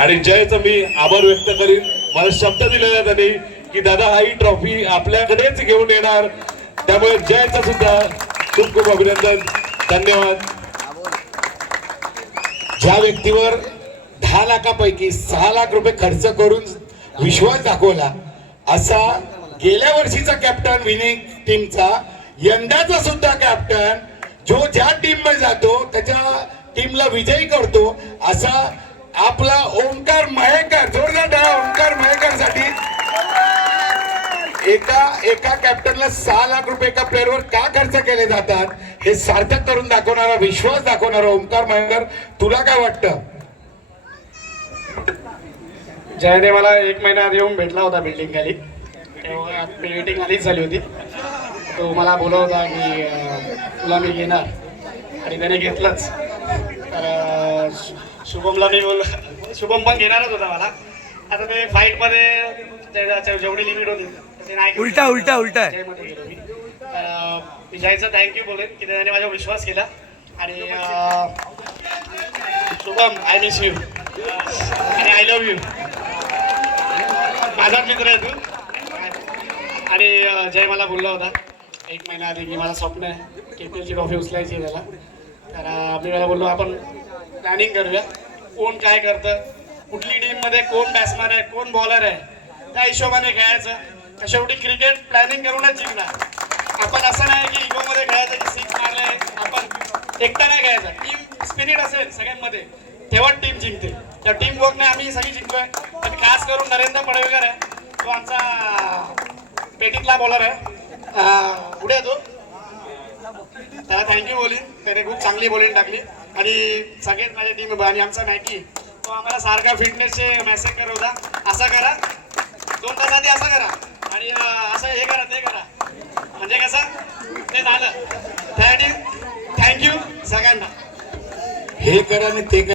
आणि जयचं मी आभार व्यक्त करीन. मला शब्द दिलेला त्यांनी की दादा ही ट्रॉफी आपल्याकडेच घेऊन येणार. त्यामुळे जयचं सुद्धा खूप खूप अभिनंदन. धन्यवाद. ज्या व्यक्तीवर 10 लाखापैकी 6 लाख रुपये खर्च करून विश्वास दाखवला असा गेल्या वर्षीचा कॅप्टन विनिंग टीमचा, यंदाचा सुद्धा कॅप्टन जो ज्या टीम मध्ये जातो त्याच्या टीमला विजयी करतो असा आपला ओंकार महेकर. जोरदार टाळ्या ओंकार महेकर साठी. एका कॅप्टनला 6 लाख रुपये एका प्लेअरवर का खर्च केले जातात हे सार्थक करून दाखवणारा, विश्वास दाखवणारा ओंकार महेकर, तुला काय वाटतं? जयने मला 1 महिना आधी येऊन भेटला होता बिल्डिंग खाली. तेव्हा मीटिंग आधीच झाली होती. तो मला बोलला होता की तुला मी घेणार आणि त्याने घेतलंच. तर शुभमला मी शुभम पण घेणारच होता मला. आता ते फाईटमध्ये जेवढी लिमिट होती ते नाही. उलटा उलटा उलटा जयमध्ये गेलो मी. तर जयचं थँक्यू बोलेन की त्याने माझ्यावर विश्वास केला. आणि शुभम आय मिस यू आणि आय लव्ह यू. माझा मित्र आहे तू. आणि जय मला बोलला होता 1 महिना आधी की मला स्वप्न आहे KPLची ट्रॉफी उचलायची आहे त्याला. तर मी मला बोललो आपण प्लॅनिंग करूया, कोण काय करतं, कुठली टीममध्ये कोण बॅट्समॅन आहे कोण बॉलर आहे त्या हिशोबाने खेळायचं. शेवटी क्रिकेट प्लॅनिंग करूनच जिंकणार. आपण असं नाही की इगोमध्ये खेळायचं की 6 मारले आपण एकटा नाही खेळायचं. टीम स्पिरिट असेल सगळ्यांमध्ये तेव्हा टीम जिंकते. त्या टीम वर्कने आम्ही सगळी जिंकतोय. आणि खास करून नरेंद्र पडवेकर आहे, तो आमचा पेटीतला बॉलर आहे. पुढे तो त्याला थँक्यू बोलीन. त्याने खूप चांगली बॉलिंग टाकली. आणि सगळेच माझ्या टीम आणि आमचा मॅकी तो आम्हाला सारखा फिटनेसचे मेसेज करत होता, असं करा 2 तास आधी असं करा आणि असं हे करा ते करा. म्हणजे कसं ते झालं. त्यासाठी थँक्यू सगळ्यांना. हे करा आणि ते करा.